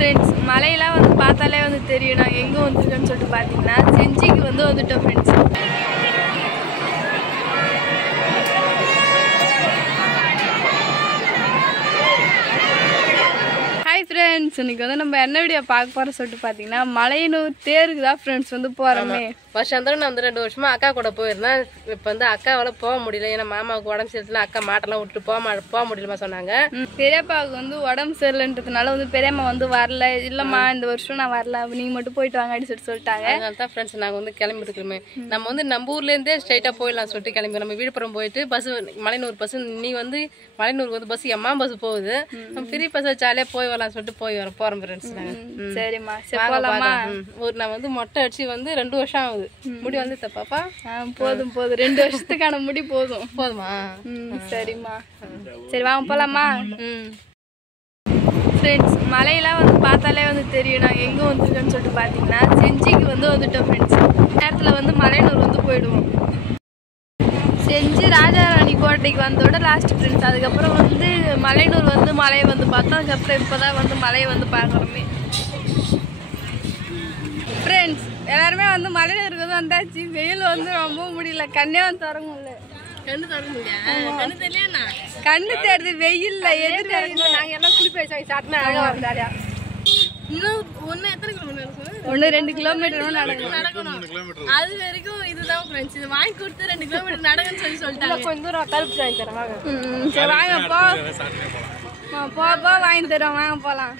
Friends மலையெல்லாம் வந்து பார்த்தாலே வந்து தெரியும் நாங்கள் எங்கே வந்துருக்கோன்னு சொல்லிட்டு பார்த்தீங்கன்னா செஞ்சிக்கு வந்துட்டோம் ஃப்ரெண்ட்ஸ். ஹாய் ஃப்ரெண்ட்ஸ், இன்னைக்கு வந்து நம்ம என்ன வீடியோ பார்க்க போகிறோம் சொல்லிட்டு பார்த்தீங்கன்னா மலையனூர் தேருக்கு தான் ஃப்ரெண்ட்ஸ் வந்து போகிறோமே. வருஷம் நான் வந்து 2 வருஷமா அக்கா கூட போயிருந்தேன். இப்போ வந்து அக்காவால் போக முடியல, ஏன்னா மாமாவுக்கு உடம்பு சரியில்லை, அக்கா மாட்டெல்லாம் விட்டு போக முடியலமா சொன்னாங்க. பெரியப்பாவுக்கு வந்து உடம்பு சரியில்லைன்றதுனால வந்து பெரியம்மா வந்து வரல. இல்லைம்மா இந்த வருஷம் நான் வரல, நீங்கள் மட்டும் போயிட்டு வாங்க அப்படின்னு சொல்லிட்டாங்க. அதனால தான் ஃப்ரெண்ட்ஸ் நாங்கள் வந்து கிளம்பிட்டுருக்கோமே. நம்ம வந்து நம்ம ஊர்லேருந்தே ஸ்ட்ரைட்டாக போயிடலாம் சொல்லிட்டு கிளம்பி நம்ம விழுப்புரம் போயிட்டு பஸ் மலையனூர் பஸ், நீ வந்து மலையனூருக்கு வந்து பஸ் எம்மா பஸ் போகுது, நம்ம பெரிய பஸ் ஜாலியாக போய் வரலாம் சொல்லிட்டு போகிறோம் ஃப்ரெண்ட்ஸ். நாங்கள் சரிம்மா சரி போகலாமா? நான் வந்து மொட்டை அடிச்சு வந்து 2 வருஷம் ஆகுது. முடி வந்து தப்பாப்பா போதும் 2 வருஷத்துக்கான முடி போதுமா? சரிம்மா சரி வாங்க போகலாமா? ஃப்ரெண்ட்ஸ் மலையெல்லாம் வந்து பார்த்தாலே வந்து தெரியும் நாங்கள் எங்கே வந்துருக்கோன்னு சொல்லிட்டு பார்த்தீங்கன்னா செஞ்சிக்கு வந்துட்டோம் ஃப்ரெண்ட்ஸ். நேரத்தில் வந்து மலையனூர் வந்து போயிடுவோம். செஞ்சு ராஜாராணி கோட்டைக்கு வந்தோட லாஸ்ட் ஃப்ரெண்ட்ஸ். அதுக்கப்புறம் வந்து மலையனூர் வந்து மலையை வந்து பார்த்தோம். அதுக்கப்புறம் இப்போ தான் வந்து மலையை வந்து பார்க்குறோமே ஃப்ரெண்ட்ஸ். எல்லாருமே வந்து மலையனூருக்கு வந்து வந்தாச்சு. வெயில் வந்து ரொம்ப முடியல, கண்ணே வந்து திறங்க முடியல. கண்ணு தெரியுது வெயில்ல எதிர்த்து. நாங்கள் எல்லாம் குளிப்பேன் சாப்பிட்டா அழகாக இன்னும் 2 கிலோமீட்டர் நடக்கணும். அது வரைக்கும் இதுதான் ஃப்ரெண்ட்ஸ். இது வாங்கி கொடுத்து 2 கிலோமீட்டர் நடக்குன்னு சொல்லிட்டாங்க. கொஞ்சம் தூரம் கருப்பு வாங்கி தரேன் வாங்க. சரி வாங்க போ வாங்கி தரோம், வாங்க போகலாம்.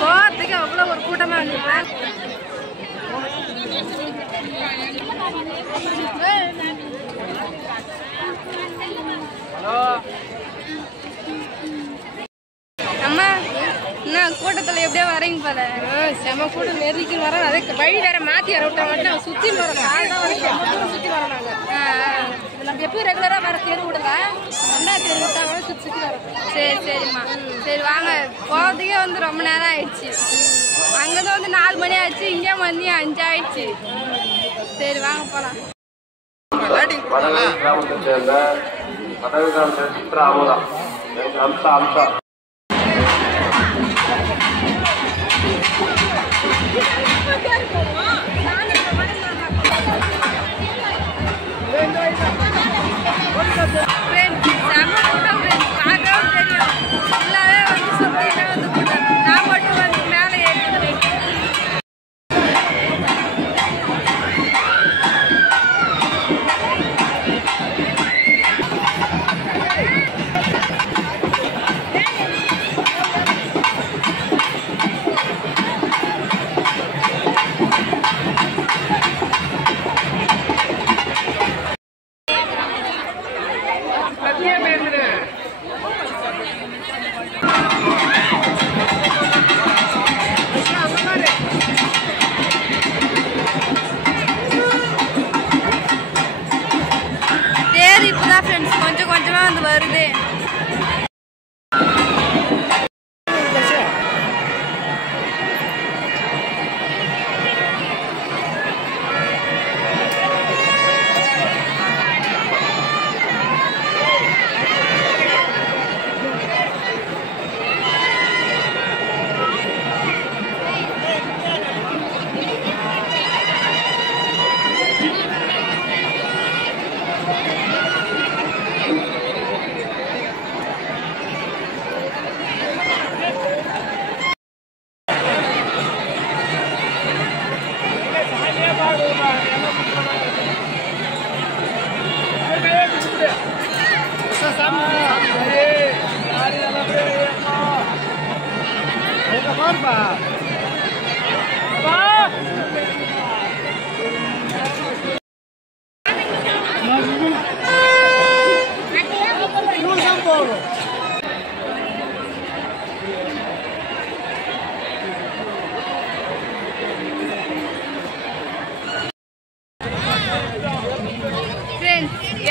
போகிறதுக்கு அவ்வளோ ஒரு கூட்டமாக வந்துருக்கேன். அம்மா என்ன கூட்டத்தில் எப்படியோ வரீங்க போல? செம கூட்டம் நெருக்கி வரோம். அதே வழி வேற மாற்றி வர விட்டா மட்டும் நாங்கள் சுற்றி வரோம். கால் தான் வரைக்கும் சுற்றி வரோம். நாங்கள் நம்ம எப்பயும் ரெகுலராக வர தெரு விடல, என்ன தெரு விட்டாங்க சுற்றி வரோம். சரிம்மா சரி வாங்க. போகிறதுக்கே வந்து ரொம்ப நேரம் ஆயிடுச்சு. அங்கேதான் வந்து 4 மணி ஆயிடுச்சு, இங்கே மணி 5 ஆயிடுச்சு. சரி வாங்க போகலாம். கிராமத்தை சேர்ந்த பதவிகால சித்ரா அமுதா அம்சா கொஞ்சம் கொஞ்சமா வந்து வருது.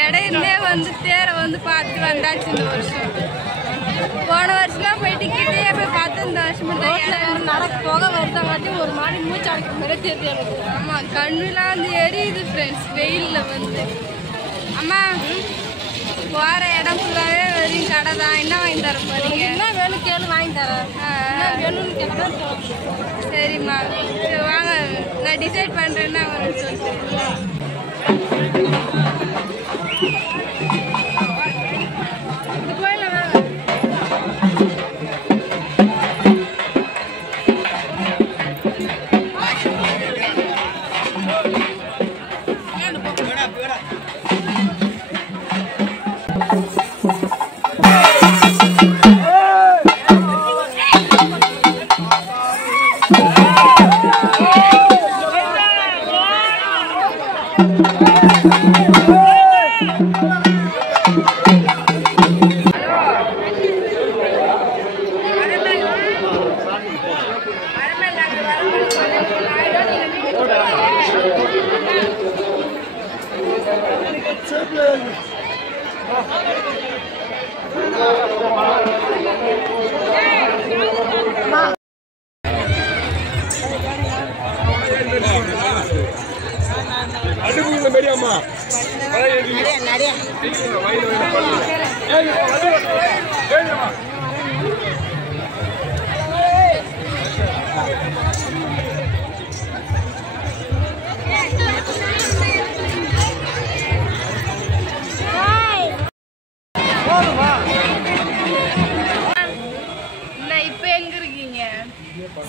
இடையிலே வந்து தேரை வந்து பார்த்துட்டு வந்தாச்சு இந்த வருஷம். போன வருஷம்லாம் போயிட்டு கிட்டே போய் பார்த்து இந்த வருஷம் நடக்க போக வருதாங்காட்டி ஒரு மாதிரி மூச்சு அடைக்கிற மாதிரி தெரியுது எனக்கு. ஆமாம், கண்ணுலாம் வந்து எரியுது ஃப்ரெண்ட்ஸ் வெயிலில் வந்து. அம்மா போற இடம் ஃபுல்லாவே வெறும் கடை தான். என்ன வாங்கி தர போறீங்க? என்ன வேணும் கேளு வாங்கி தரேன். என்ன வேணும்னு கேட்டா சரிம்மா சரி, வாங்க நான் டிசைட் பண்றேன்னா சொல்லிட்டு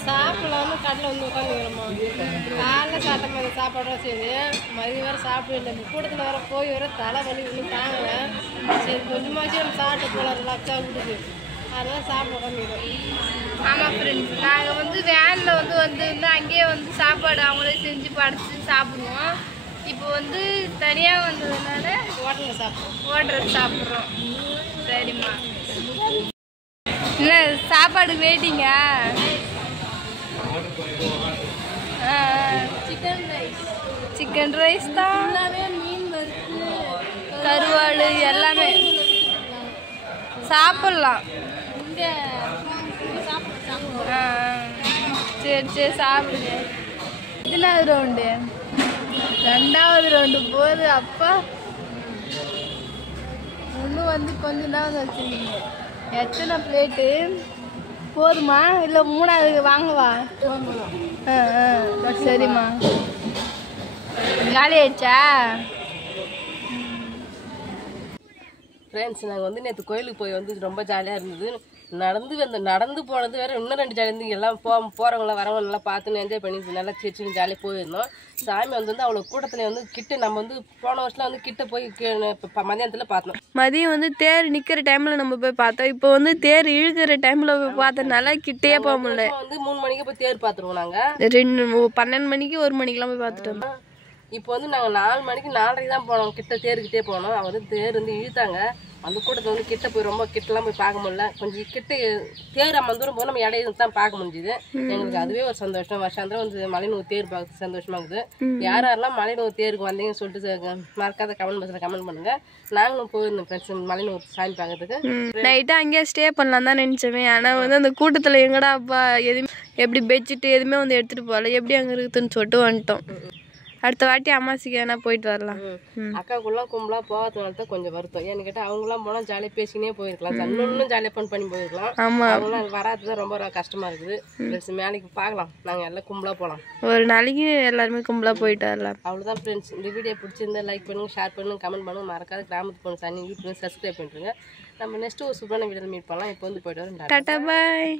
சாப்பிடலாம்னு கடையில் வந்து உட்காந்துக்கிறோமா. காலைல சாப்பிட்ட மாதிரி சாப்பாடெல்லாம் சரி மதியம் வேறு சாப்பிட இல்லை. இந்த கூட்டத்தில் வேறு போய் வேறு தலைவலி ஒன்றும் தாங்கல. சரி கொஞ்சமாச்சும் நம்ம சாப்பிட்டு போகலாம் ரிலாக்ஸாக விடுது. அதெல்லாம் சாப்பிட உட்காந்துக்கிறோம். ஆமாம் ஃப்ரெண்ட்ஸ், நாங்கள் வந்து வேனில் வந்து அங்கேயே வந்து சாப்பாடு அவங்களே செஞ்சு படைச்சி சாப்பிடுவோம். இப்போ வந்து தனியாக வந்ததுனால ஹோட்டலில் சாப்பிட்றோம். சரிம்மா இல்லை சாப்பாடு வெயிட்டிங்க. சிக்கன் ரைஸ் தான், மீன் வறுத்து கருவாடு எல்லாமே சாப்பிட்லாம். சரி சரி சாப்பிடுங்க. எத்தனாவது ரவுண்டு? 2வது ரவுண்டு போகுது. அப்பா இன்னும் வந்து கொஞ்சம் தான் வந்து வச்சுருக்கீங்க. எத்தனை பிளேட்டு போதுமா இல்லை 3வது வாங்கவா? சரிம்மா. காலி ஆயிடுச்சா? ஃப்ரெண்ட்ஸ் நாங்கள் வந்து நேற்று கோயிலுக்கு போய் வந்து ரொம்ப ஜாலியாக இருந்தது. நடந்து போனது வேறு இன்னும் 2 ஜாலியாக இருந்து எல்லாம் போகிறவங்களாம் வரவங்க நல்லா பார்த்துன்னு என்ஜாய் பண்ணி நல்லா சிரிச்சுன்னு ஜாலியாக போயிருந்தோம். சாமி வந்து அவ்வளோ கூட்டத்தில் வந்து கிட்ட நம்ம வந்து போன வருஷம் வந்து கிட்ட போய் மதியானத்தில் பார்த்தோம். மதியம் வந்து தேர் நிற்கிற டைமில் நம்ம போய் பார்த்தோம். இப்போ வந்து தேர் இழுக்கிற டைமில் போய் பார்த்ததுனால கிட்டே போக முடியல. வந்து 3 மணிக்கு போய் தேர் பார்த்துருவோம். நாங்கள் 12 மணிக்கு 1 மணிக்கெலாம் போய் பார்த்துட்டோம். இப்போ வந்து நாங்கள் 4 மணிக்கு 4:30 தான் போனோம். கிட்ட தேர்கிட்டே போனோம். அவங்க வந்து தேர் வந்து இழுத்தாங்க. அந்த கூட்டத்தை வந்து கிட்ட போய் ரொம்ப கிட்டலாம் போய் பார்க்க முடியல. கொஞ்சம் கிட்ட தேர் நம்ம தூரம் போய் நம்ம இடையில தான் பார்க்க முடிஞ்சுது. எங்களுக்கு அதுவே ஒரு சந்தோஷம். வருஷாந்திரம் வந்து மலையனூர் தேர் பார்க்க சந்தோஷமா இருக்குது. யாரெல்லாம் மலையனூர் தேருக்கு வந்தீங்கன்னு சொல்லிட்டு மறக்காத கமெண்ட் பாக்ஸில் கமெண்ட் பண்ணுங்க. நாங்களும் போயிருந்தோம் ஃப்ரெண்ட்ஸ் மலையனூர் சாமி பார்க்கறதுக்கு. நைட்டாக அங்கேயே ஸ்டே பண்ணலாம் தான் நினச்சோமே. ஆனால் வந்து அந்த கூட்டத்தில் எங்கடா அப்பா எதுவுமே எப்படி பெட்ஷீட்டு எதுவுமே வந்து எடுத்துகிட்டு போகல. எப்படி அங்கே இருக்குதுன்னு சொல்லிட்டு வந்துட்டோம். அடுத்த வாட்டி அம்மாசிக்கு எதனா போயிட்டு வரலாம். அக்காக்குள்ளலாம் கும்பலாக போகாதனால தான் கொஞ்சம் வருத்தம். ஏன்னு கேட்டால் அவங்களாம் போனால் ஜாலியாக பேசினே போயிருக்கலாம். இன்னும் ஜாலியாக பண்ணி போயிருக்கலாம். அவங்களாம் வராது தான் ரொம்ப கஷ்டமாக இருக்குது. ஃப்ரெண்ட்ஸ் மேலைக்கு பார்க்கலாம். நாங்கள் எல்லாம் கும்பலாக போகலாம். ஒரு நாளைக்கு எல்லாருமே கும்பலாக போயிட்டு வரலாம். அவ்வளோதான் ஃப்ரெண்ட்ஸ். இந்த வீடியோ பிடிச்சிருந்தா லைக் பண்ணுங்கள், ஷேர் பண்ணுங்கள், கமெண்ட் பண்ணுங்கள். மறக்காத கிராமத்துக்கு போன சாணி யூடியூப் சப்ஸ்கிரைப் பண்ணுறேங்க. நம்ம நெக்ஸ்ட்டு ஒரு சூப்பரான வீடியோவில் மீட் பண்ணலாம். இப்போ வந்து போயிட்டு வரோம். டாடா பாய்.